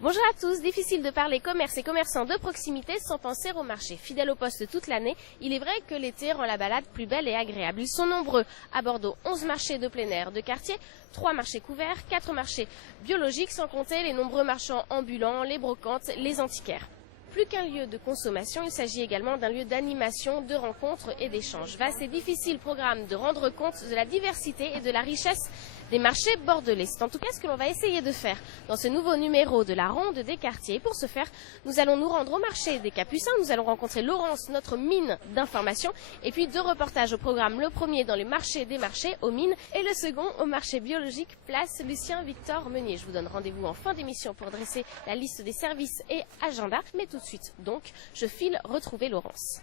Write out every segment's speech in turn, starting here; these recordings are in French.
Bonjour à tous, difficile de parler commerce et commerçants de proximité sans penser au marché. Fidèle au poste toute l'année, il est vrai que l'été rend la balade plus belle et agréable. Ils sont nombreux. À Bordeaux, 11 marchés de plein air de quartier, 3 marchés couverts, 4 marchés biologiques, sans compter les nombreux marchands ambulants, les brocantes, les antiquaires. Plus qu'un lieu de consommation, il s'agit également d'un lieu d'animation, de rencontres et d'échanges. Vaste et difficile programme de rendre compte de la diversité et de la richesse des marchés bordelais. C'est en tout cas ce que l'on va essayer de faire dans ce nouveau numéro de la Ronde des quartiers. Pour ce faire, nous allons nous rendre au marché des Capucins. Nous allons rencontrer Laurence, notre mine d'information. Et puis 2 reportages au programme. Le premier dans le marché des marchés aux mines et le second au marché biologique place Lucien Victor Meunier. Je vous donne rendez-vous en fin d'émission pour dresser la liste des services et agendas. Mais tout de suite, donc, je file retrouver Laurence.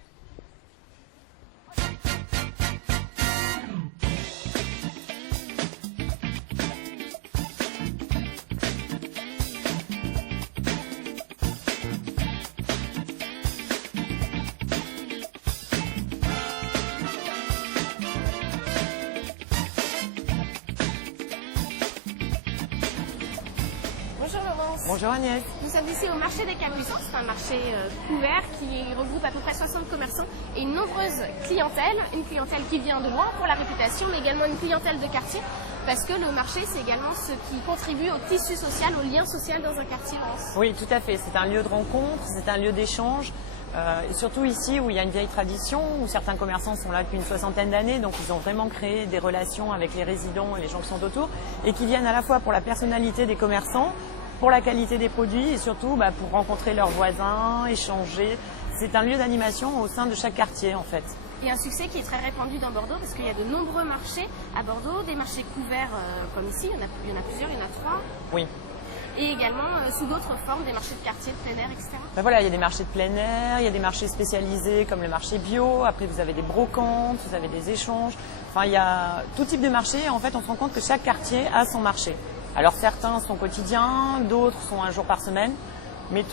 Bonjour Laurence. Bonjour Agnès. Nous sommes ici au marché des Capucins. C'est un marché couvert qui regroupe à peu près 60 commerçants et une nombreuse clientèle. Une clientèle qui vient de loin pour la réputation, mais également une clientèle de quartier. Parce que le marché, c'est également ce qui contribue au tissu social, au lien social dans un quartier, Laurence. Oui, tout à fait. C'est un lieu de rencontre, c'est un lieu d'échange. Et surtout ici où il y a une vieille tradition, où certains commerçants sont là depuis une 60aine d'années, donc ils ont vraiment créé des relations avec les résidents et les gens qui sont autour, et qui viennent à la fois pour la personnalité des commerçants, pour la qualité des produits et surtout pour rencontrer leurs voisins, échanger. C'est un lieu d'animation au sein de chaque quartier en fait. Et un succès qui est très répandu dans Bordeaux parce qu'il y a de nombreux marchés à Bordeaux, des marchés couverts comme ici, il y en a plusieurs, il y en a 3. Oui. Et également sous d'autres formes, des marchés de quartier, de plein air, etc. Voilà, il y a des marchés de plein air, il y a des marchés spécialisés comme le marché bio, après vous avez des brocantes, vous avez des échanges. Enfin, il y a tout type de marché et en fait on se rend compte que chaque quartier a son marché. Alors certains sont quotidiens, d'autres sont un jour par semaine, mais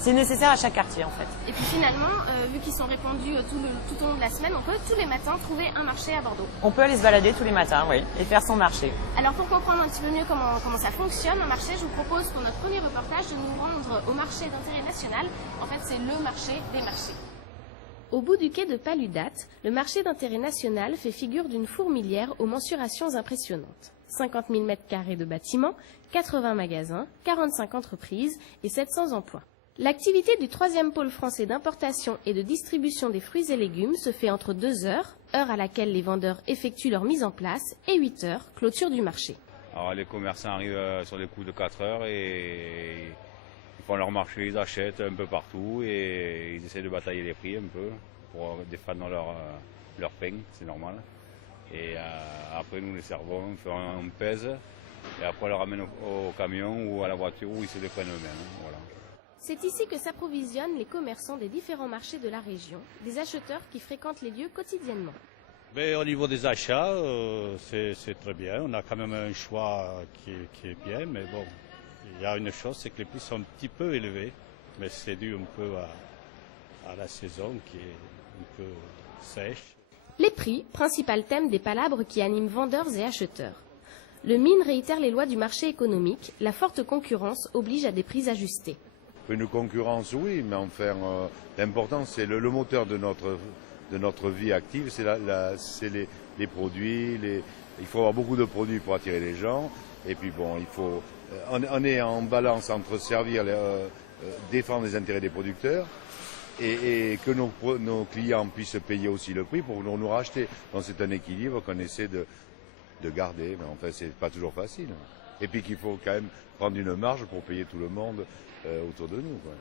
c'est nécessaire à chaque quartier en fait. Et puis finalement, vu qu'ils sont répandus tout au long de la semaine, on peut tous les matins trouver un marché à Bordeaux. On peut aller se balader tous les matins, oui, et faire son marché. Alors pour comprendre un petit peu mieux comment ça fonctionne, un marché, je vous propose pour notre premier reportage de nous rendre au marché d'intérêt national. En fait, c'est le marché des marchés. Au bout du quai de Paludat, le marché d'intérêt national fait figure d'une fourmilière aux mensurations impressionnantes. 50 000 m² de bâtiments, 80 magasins, 45 entreprises et 700 emplois. L'activité du 3e pôle français d'importation et de distribution des fruits et légumes se fait entre 2 heures, heure à laquelle les vendeurs effectuent leur mise en place, et 8 heures, clôture du marché. Alors les commerçants arrivent sur les coups de 4 heures et ils font leur marché, ils achètent un peu partout et ils essaient de batailler les prix un peu pour défendre leur pain, c'est normal. Et après nous les servons, on pèse et après on le ramène au camion ou à la voiture où ils se déprennent eux-mêmes. Voilà. C'est ici que s'approvisionnent les commerçants des différents marchés de la région, des acheteurs qui fréquentent les lieux quotidiennement. Mais au niveau des achats, c'est très bien. On a quand même un choix qui est bien, mais bon, il y a une chose, c'est que les prix sont un petit peu élevés, mais c'est dû un peu à la saison qui est un peu sèche. Les prix, principal thème des palabres qui animent vendeurs et acheteurs. Le mine réitère les lois du marché économique, la forte concurrence oblige à des prix ajustés. Une concurrence, oui, mais enfin, l'important, c'est le moteur de notre vie active, c'est les produits. Il faut avoir beaucoup de produits pour attirer les gens. Et puis bon, on est en balance entre défendre les intérêts des producteurs et que nos clients puissent payer aussi le prix pour nous racheter. Donc c'est un équilibre qu'on essaie de garder, mais enfin, c'est pas toujours facile. Et puis qu'il faut quand même prendre une marge pour payer tout le monde autour de nous, quoi.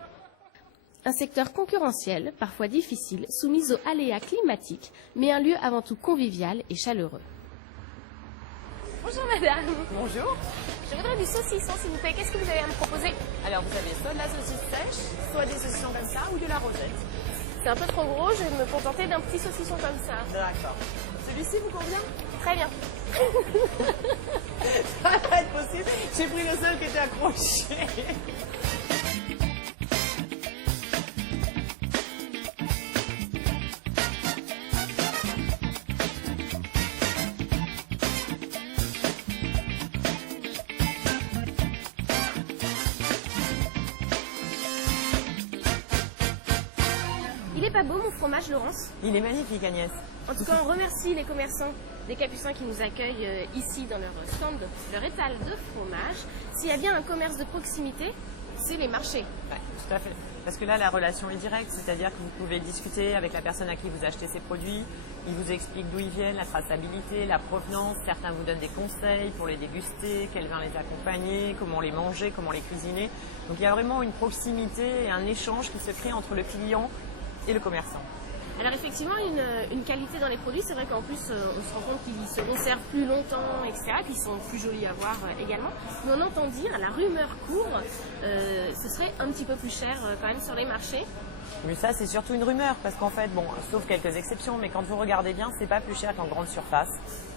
Un secteur concurrentiel, parfois difficile, soumis aux aléas climatiques, mais un lieu avant tout convivial et chaleureux. Bonjour madame. Bonjour. Je voudrais du saucisson s'il vous plaît. Qu'est-ce que vous avez à me proposer? Alors vous avez soit de la saucisse sèche, soit des saucissons comme ça ou de la rosette. C'est un peu trop gros, je vais me contenter d'un petit saucisson comme ça. D'accord. Celui-ci vous convient? Très bien. Ça va pas être possible, j'ai pris le seul qui était accroché. pas beau mon fromage, Laurence? Il est magnifique, Agnès. En tout cas, on remercie les commerçants des Capucins qui nous accueillent ici dans leur stand, leur étal de fromage. S'il y a bien un commerce de proximité, c'est les marchés. Ouais, tout à fait. Parce que là, la relation est directe, c'est-à-dire que vous pouvez discuter avec la personne à qui vous achetez ces produits. Ils vous expliquent d'où ils viennent, la traçabilité, la provenance. Certains vous donnent des conseils pour les déguster, quel vin les accompagner, comment les manger, comment les cuisiner. Donc il y a vraiment une proximité et un échange qui se crée entre le client et le commerçant. Alors effectivement, une qualité dans les produits, c'est vrai qu'en plus, on se rend compte qu'ils se conservent plus longtemps, etc., puis ils sont plus jolis à voir également. Mais on entend dire, la rumeur court, ce serait un petit peu plus cher quand même sur les marchés. Mais ça, c'est surtout une rumeur, parce qu'en fait, bon, sauf quelques exceptions, mais quand vous regardez bien, c'est pas plus cher qu'en grande surface.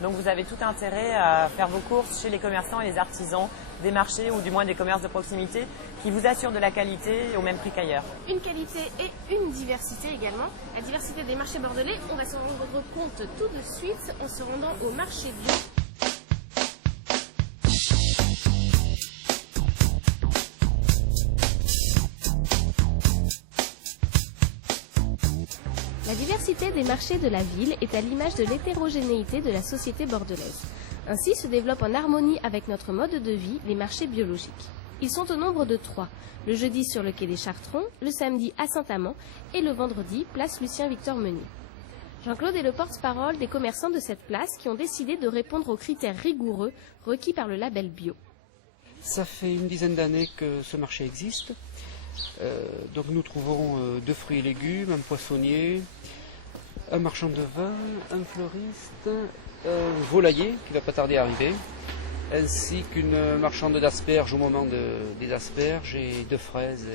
Donc vous avez tout intérêt à faire vos courses chez les commerçants et les artisans des marchés, ou du moins des commerces de proximité, qui vous assurent de la qualité au même prix qu'ailleurs. Une qualité et une diversité également. La diversité des marchés bordelais, on va s'en rendre compte tout de suite en se rendant au marché bio. La diversité des marchés de la ville est à l'image de l'hétérogénéité de la société bordelaise. Ainsi se développent en harmonie avec notre mode de vie les marchés biologiques. Ils sont au nombre de 3, le jeudi sur le quai des Chartrons, le samedi à Saint-Amand et le vendredi place Lucien-Victor Meunier. Jean-Claude est le porte-parole des commerçants de cette place qui ont décidé de répondre aux critères rigoureux requis par le label bio. Ça fait une dizaine d'années que ce marché existe. Donc nous trouvons 2 fruits et légumes, un poissonnier, un marchand de vin, un fleuriste, un volailler qui va pas tarder à arriver, ainsi qu'une marchande d'asperges au moment des asperges et de fraises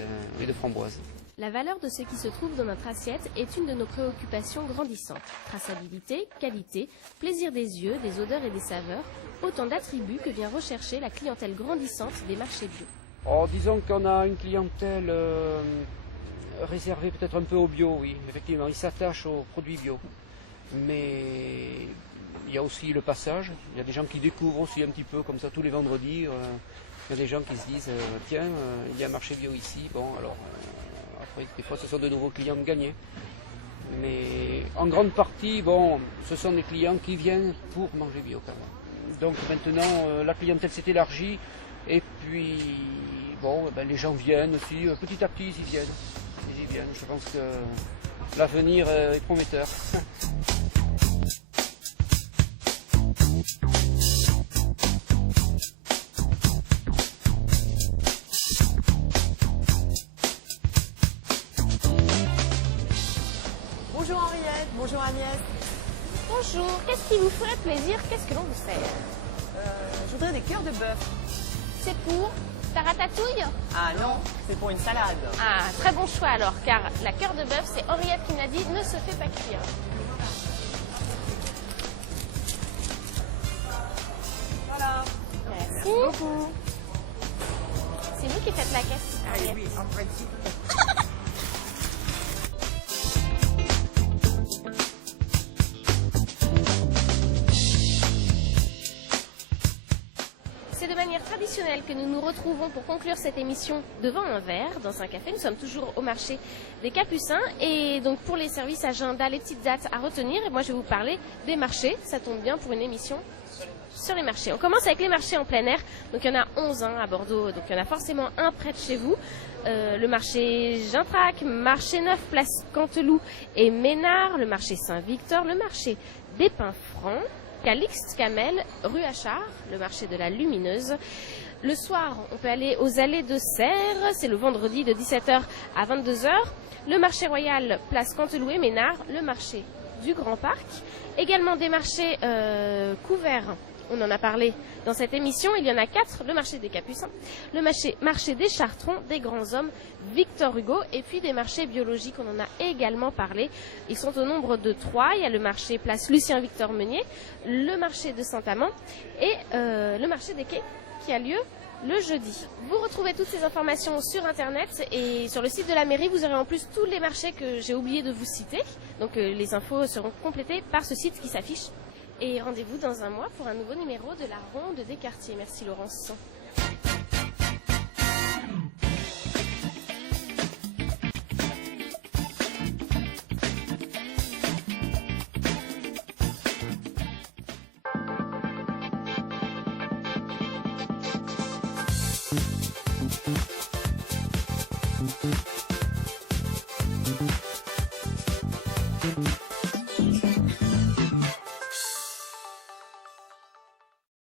et de framboises. La valeur de ce qui se trouve dans notre assiette est une de nos préoccupations grandissantes. Traçabilité, qualité, plaisir des yeux, des odeurs et des saveurs, autant d'attributs que vient rechercher la clientèle grandissante des marchés bio. Oh, disons qu'on a une clientèle réservée peut-être un peu au bio, oui, effectivement, ils s'attachent aux produits bio. Mais il y a aussi le passage, il y a des gens qui découvrent aussi un petit peu comme ça tous les vendredis. Il y a des gens qui se disent, tiens, il y a un marché bio ici, bon alors, après des fois ce sont de nouveaux clients gagnés. Mais en grande partie, bon, ce sont des clients qui viennent pour manger bio quand même. Donc maintenant, la clientèle s'est élargie. Et puis, bon, ben, les gens viennent aussi, petit à petit, ils y viennent. Ils y viennent. Je pense que l'avenir est prometteur. Bonjour Henriette, bonjour Agnès. Bonjour, qu'est-ce qui vous ferait plaisir? Qu'est-ce que l'on vous sert? Je voudrais des cœurs de bœuf. C'est pour ta ratatouille? Ah non, c'est pour une salade. Ah, très bon choix alors, car la cœur de bœuf, c'est Henriette qui me l'a dit, ne se fait pas cuire. Voilà. Merci beaucoup. C'est vous qui faites la caisse, Henriette. Oui, en principe. C'est de manière traditionnelle que nous nous retrouvons pour conclure cette émission devant un verre, dans un café. Nous sommes toujours au marché des Capucins. Et donc pour les services agenda, les petites dates à retenir, et moi je vais vous parler des marchés. Ça tombe bien pour une émission sur les marchés. On commence avec les marchés en plein air. Donc il y en a 11 à Bordeaux, donc il y en a forcément un près de chez vous. Le marché Gintrac, marché Neuf, place Canteloup et Ménard, le marché Saint-Victor, le marché des Pins Francs, Calixte Camel, rue Achard, le marché de la Lumineuse. Le soir, on peut aller aux allées de Serres, c'est le vendredi de 17h à 22h. Le marché royal, place Canteloup et Ménard, le marché du Grand Parc. Également des marchés couverts, on en a parlé dans cette émission, il y en a 4, le marché des Capucins, le marché des Chartrons, des Grands Hommes, Victor Hugo, et puis des marchés biologiques, on en a également parlé. Ils sont au nombre de 3, il y a le marché place Lucien-Victor Meunier, le marché de Saint-Amand et le marché des Quais qui a lieu le jeudi. Vous retrouvez toutes ces informations sur internet et sur le site de la mairie, vous aurez en plus tous les marchés que j'ai oublié de vous citer. Donc les infos seront complétées par ce site qui s'affiche. Et rendez-vous dans un mois pour un nouveau numéro de la Ronde des Quartiers. Merci Laurence. Bye.